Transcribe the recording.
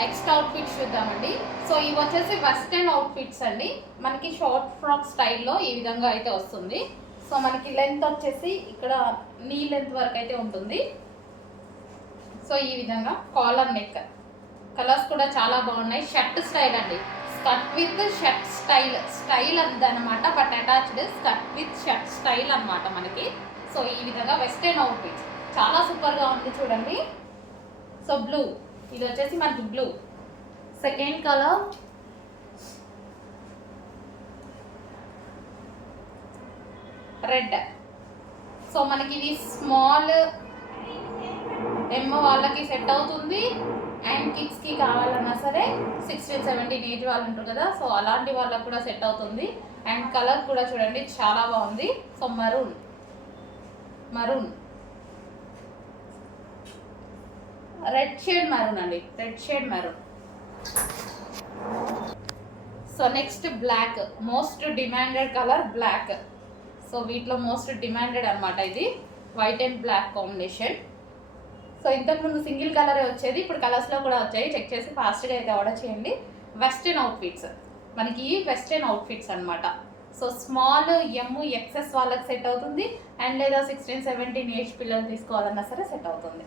Next outfits చూద్దామండి. So ఇవి వచ్చేసి వెస్టర్న్ అవుట్ఫిట్స్ అండి. మనకి షార్ట్ ఫ్రాక్ స్టైల్లో ఈ విధంగా అయితే వస్తుంది. సో మనకి లెంత్ వచ్చేసి ఇక్కడ నీ లెంత్ వరకు అయితే ఉంటుంది. సో ఈ విధంగా కాలర్ నెక్, కలర్స్ కూడా చాలా బాగున్నాయి. షర్ట్ స్టైల్ అండి, స్కర్ట్ విత్ షర్ట్ స్టైల్ అన్నమాట, but attached skirt with shirt style అన్నమాట మనకి. సో ఈ విధంగా వెస్టర్న్ అవుట్ఫిట్స్ చాలా సూపర్గా ఉంది చూడండి. సో బ్లూ, ఇది వచ్చేసి మనకి blue. Second colour red. So మనకి ఇది స్మాల్ ఎమ్మ వాళ్ళకి సెట్ అవుతుంది, అండ్ కిడ్స్కి కావాలన్నా సరే 16-17 ఏజ్ వాళ్ళు ఉంటారు కదా, సో అలాంటి వాళ్ళకి కూడా సెట్ అవుతుంది. అండ్ కలర్ కూడా చూడండి చాలా బాగుంది. So maroon red shade maroon అండి, red shade maroon. So next black, most demanded colour black. So వీటిలో మోస్ట్ డిమాండెడ్ అనమాట ఇది, white and black combination. So ఇంతకుముందు సింగిల్ కలరే వచ్చేది, ఇప్పుడు కలర్స్లో కూడా వచ్చాయి. చెక్ చేసి ఫాస్ట్గా అయితే ఆర్డర్ చేయండి. వెస్టర్న్ అవుట్ఫిట్స్ మనకి వెస్టర్న్ అవుట్ఫిట్స్ అనమాట. సో స్మాల్ ఎక్సెస్ వాళ్ళకి సెట్ అవుతుంది, అండ్ లేదా 16-17 ఏజ్ పిల్లలు తీసుకోవాలన్నా సరే సెట్ అవుతుంది.